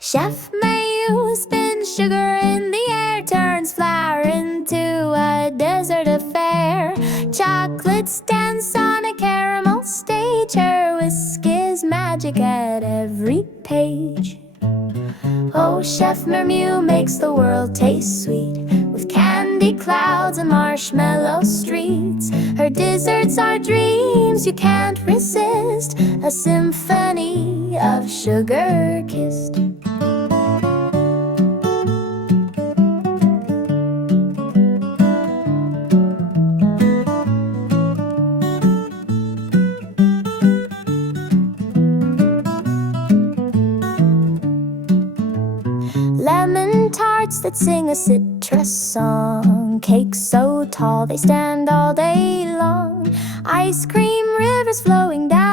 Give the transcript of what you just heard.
Chef Maew spins sugar in the air, turns flour into a dessert affair. Chocolates dance on a caramel stage, her whisk is magic at every page. Oh, Chef Maew makes the world taste sweet, with candy clouds and marshmallow streets. Her desserts are dreams you can't resist, a symphony of sugar kissed. Lemon tarts that sing a citrus song, cakes so tall they stand all day long, ice cream rivers flowing down